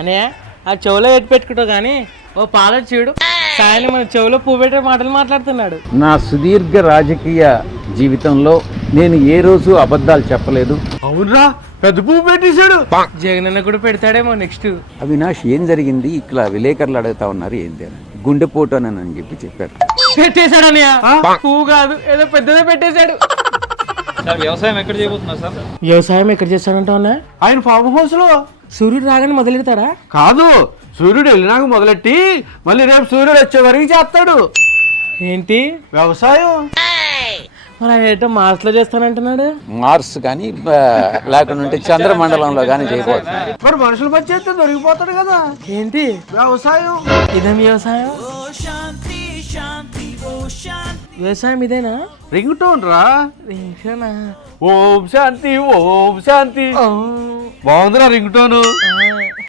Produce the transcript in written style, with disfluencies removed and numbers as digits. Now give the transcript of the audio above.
అనే ఆ చెవులో ఎట్టు పెట్టుకుంటావు కానీ ఓ పాలడు చూడు సాయని మన చెవులో పువ్వు పెట్టే మాటలు మాట్లాడుతున్నాడు. నా సుదీర్ఘ రాజకీయ జీవితంలో నేను ఏ రోజు అబద్ధాలు చెప్పలేదు. అవునరా, పెద్ద పువ్వు పెట్టేశాడు. జగనన్న కూడా పెడతాడేమో నెక్స్ట్. అవినాష్ ఏం జరిగింది ఇట్లా విలేకరులు అడుగుతా ఉన్నారు ఏంటి అని. గుండెపోటు అని చెప్పి చెప్పారు. పెట్టేశాడు అన్నయ్య, పువ్వు కాదు ఏదో పెద్దదే పెట్టేశాడు. వ్యవసాయం ఎక్కడ చేయబోతున్నారు సార్? వ్యవసాయం ఎక్కడ చేస్తానంటావు అన్న? ఆయన ఫామ్ హౌస్ లో సూర్యుడు రాగానే మొదలెడతాడా? కాదు, సూర్యుడు వెళ్ళినాక మొదలెట్టి మళ్ళీ రేపు సూర్యుడు వచ్చే వరకు చేస్తాడు. ఏంటి వ్యవసాయం? మరి ఆయన ఏంటో మార్స్ లో చేస్తానంటున్నాడు. మార్స్ కానీ లేకుంటే చంద్రమండలంలో కానీ చేయబోతున్నారు. మరి మనుషుల మధ్య చేస్తే దొరికిపోతాడు కదా. ఏంటి వ్యవసాయం? ఇదేం వ్యవసాయం? వ్యవసాయం ఇదేనా? రింగ్ టోన్ రా. రింగ్సేనా? ఓం శాంతి ఓం శాంతి. బాగుందిరా రింగ్ టోను.